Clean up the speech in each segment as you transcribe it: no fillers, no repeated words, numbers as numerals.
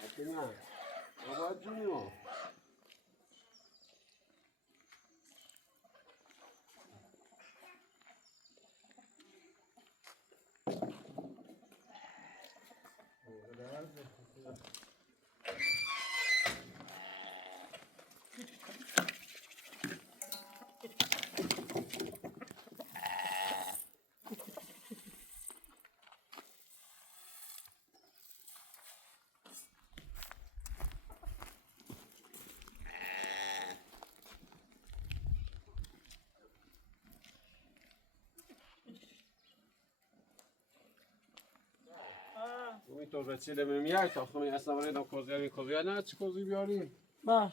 Fatima, baba Junior. تو رسیده میای تا خونه اصلا ولی دو کوزی نه چی کوزی بیاری باش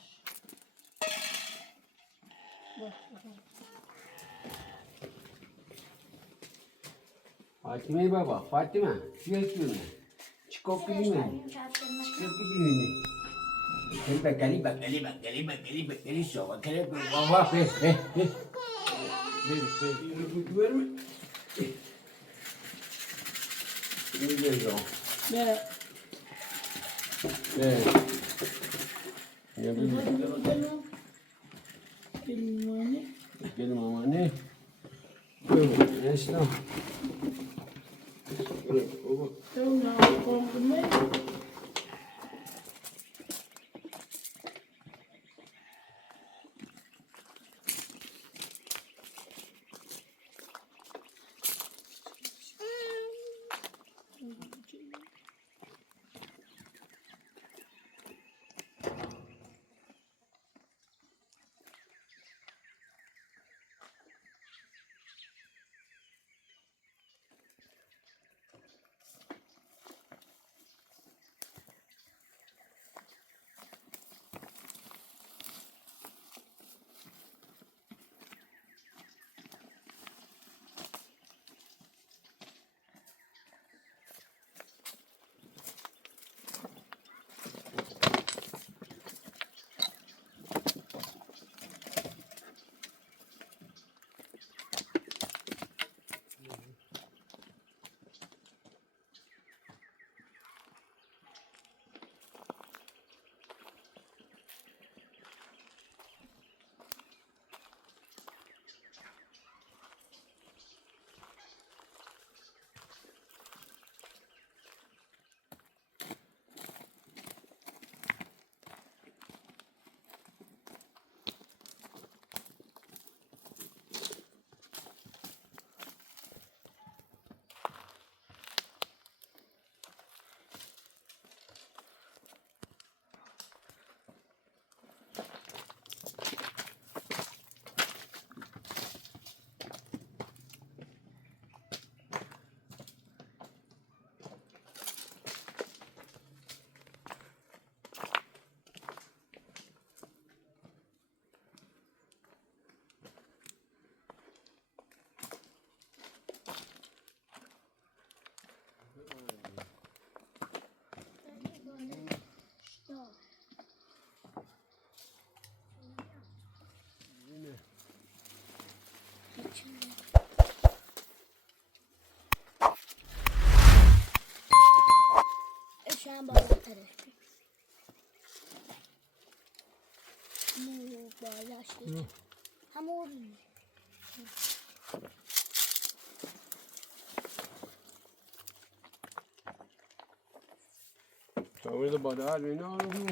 فاطمه بابا فاطمه چیه کنه چیکار کنی گلی شو گلی بابا بله گلی مامانه بابا نشنا شاید بالاتره همون بالاش همون تاوید بالا اینا رو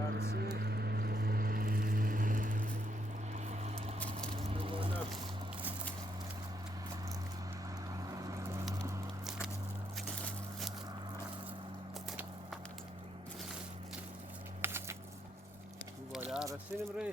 بالا رسید بالا بالا رسیدیم ری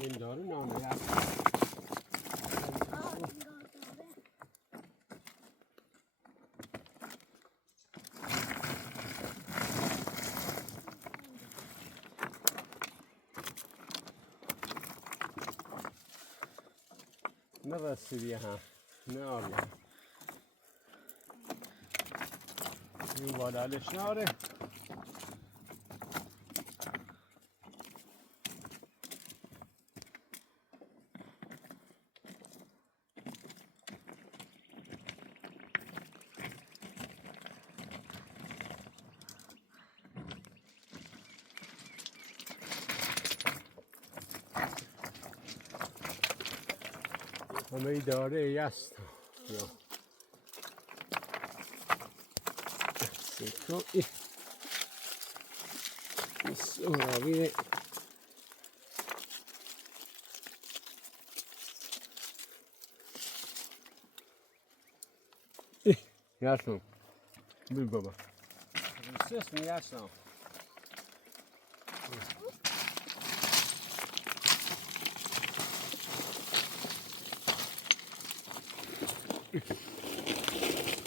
این داره نامه هست نه رسیدی هم نه آره این بالا علش ناره همه ای داره ای است سیکو ای سوراوی ای یاسم بی بابا ریسس می یاسم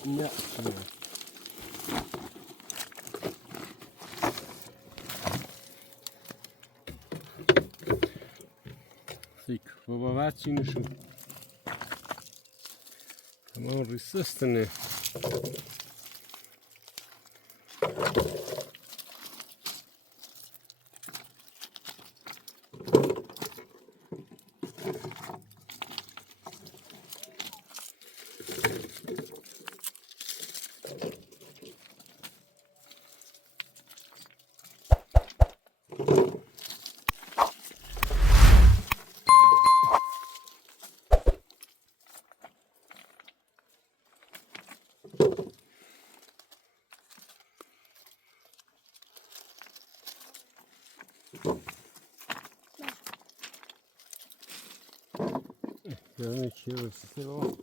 نه نه Fick, wo war Watzine schon? Tamam, resistene. Yani resiste o.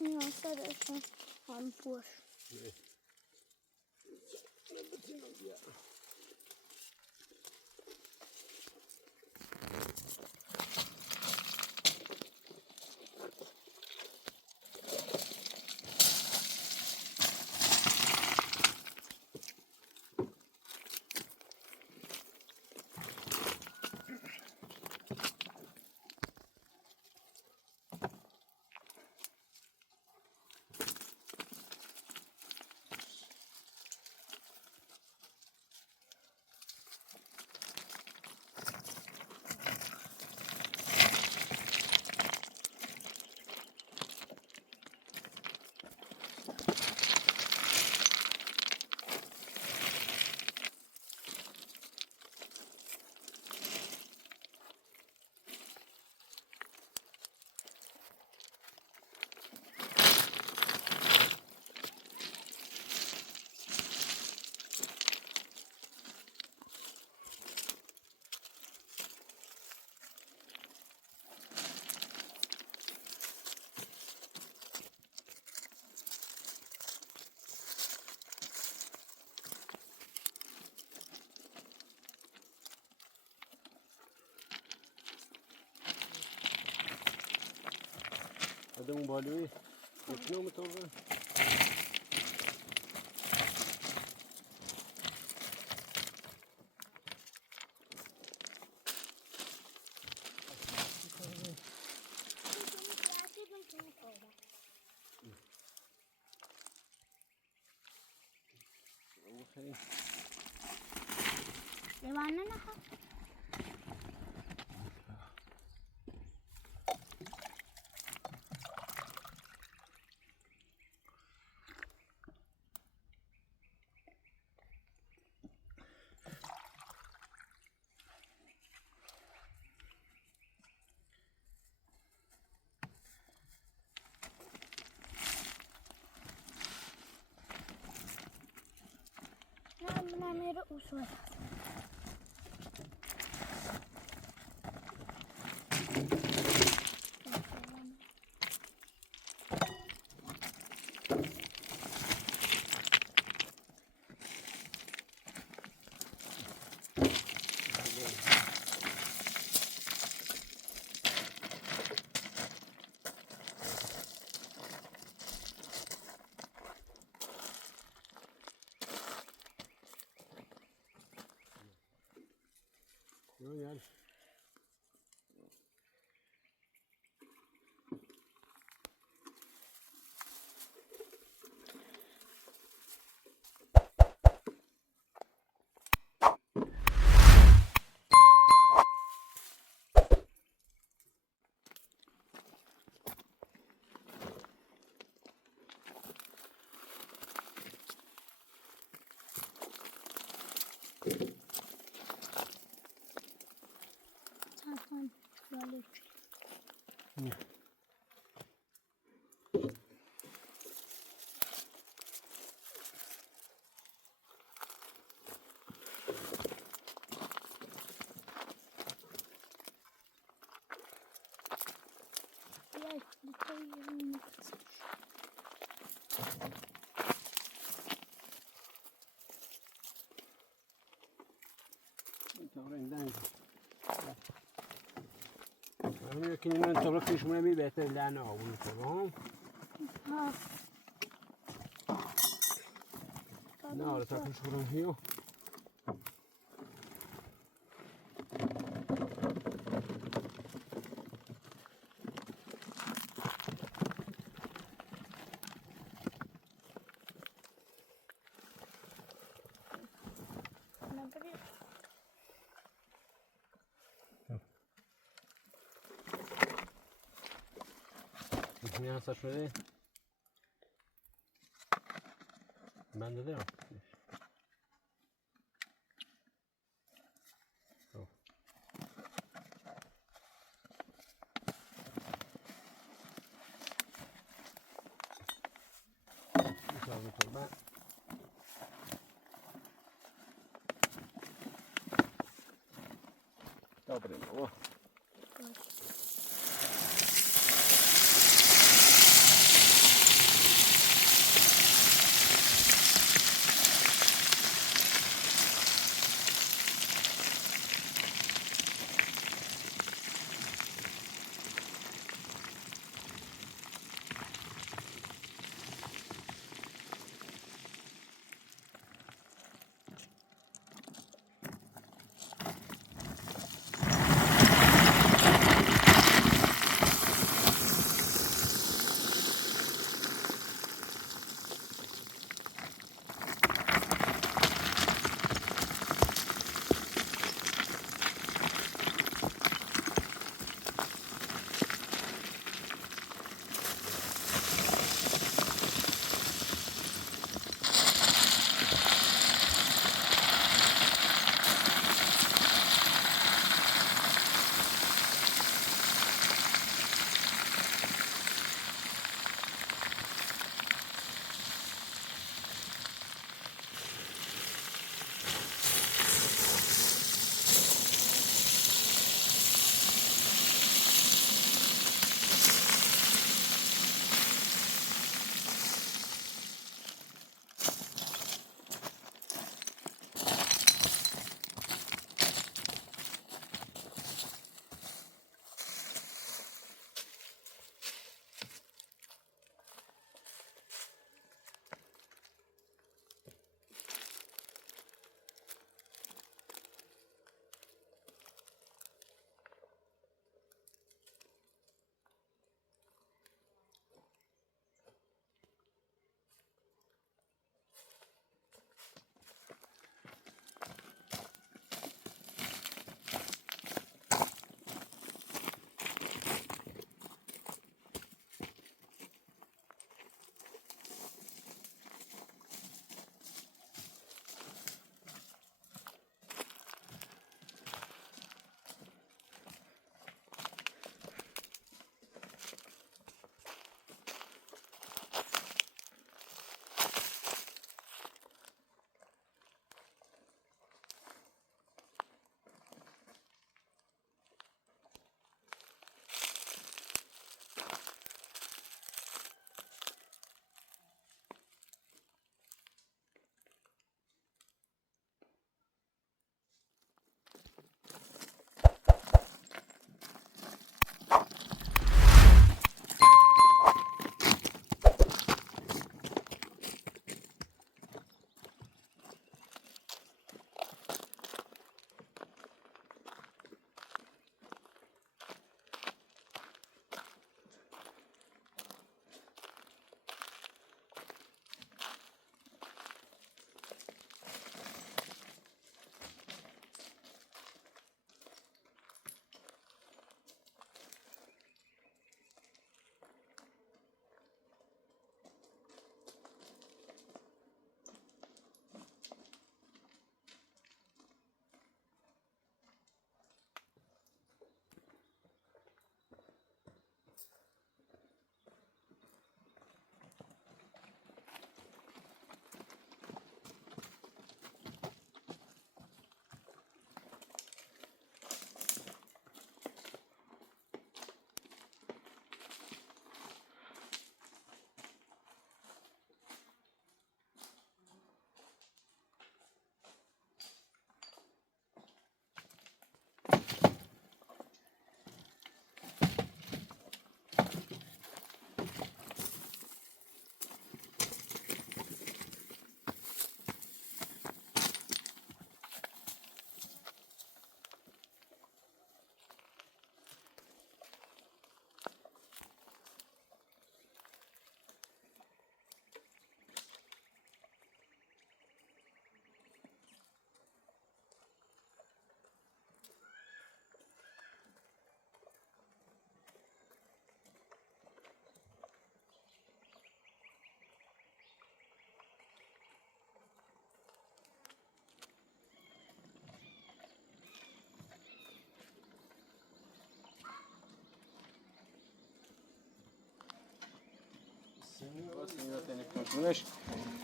نیاز داشتم هم پوش هذا موبايلي شنو متوقع لیوانه نخواه نه میره اصول يعني تاکن بالوچ بیای دیگه یه همین که من طبق کشمونه می بهتر لعنه آبون کنم نه آره تا کشمونه هیو میان سفره من داده ها Dobre, no.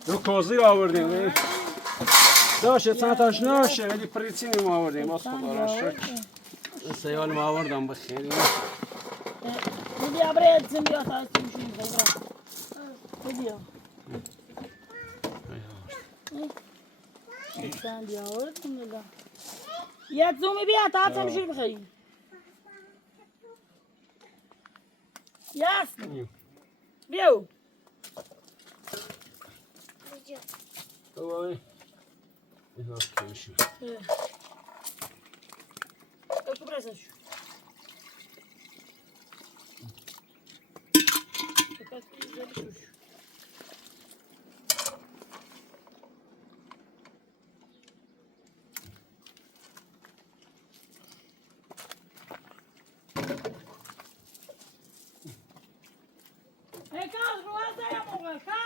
دو کوزی آوردیم داشت چند تاش ناشه ولی پریچینی ما آوردیم از خدا را شکر سیال ما آوردم بخیر بدي أبرد زنبي أطلع تمشي خيرات بدي كان دي أورد من الله يا تزومي بيها تعال تمشي بخير ياس بيو هو ايه اوكي شو كبرت شو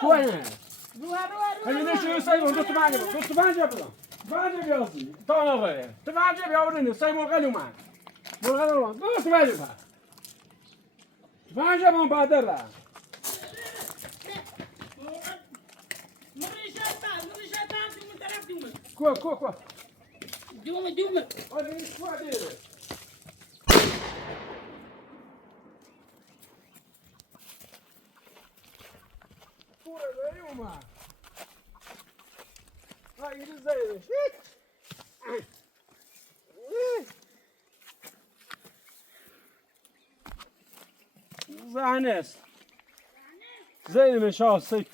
كوين خلي نشوف سايبون دوت معجب دوت معجب معجب يا أخي طانا غير تمعجب يا ولدي سايبون غلو معك والغلو دوت معجب معجب من بادر كوا كوا كوا دومة ولي كوا دير كوا اليوم هاي زي زعناس زي ما شاء سيك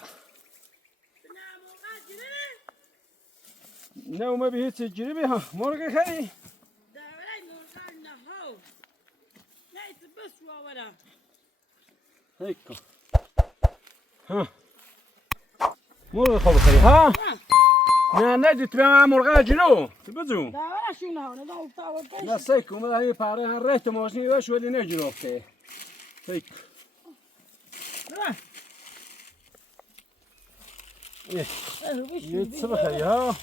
نو ما بيهت تجري بها مرقة خلي هيك ها مرقة خلي خلي ها نادي تبع مرقة جلو تبزو لا ولا شو نهار لا وطاول كيش نسيك وما هي بارها الريت موزني واش ولي نجلو كي هيك ايه يتصبح يا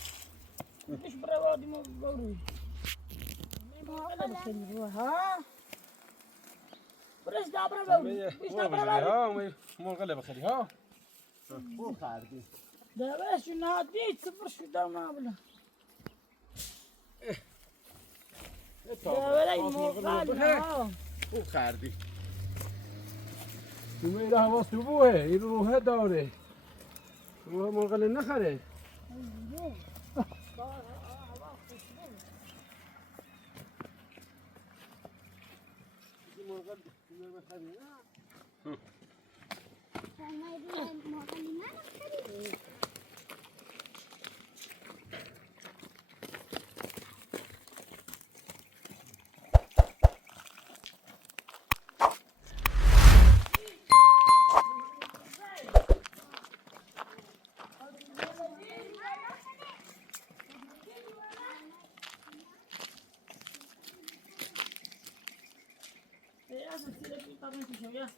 مش برا ما بقولي ها برش دابرا بقولي مش دابرا بقولي ها مو غلبة خلي ها مو خاردي ده بس شو نهار دي صفر شو ده ما بلا ده ولا مو قال ها مو خاردي ثم إلى هواس تبوه يروح هداوري مو غلبة نخره يا أخي كده في طبعا شو يا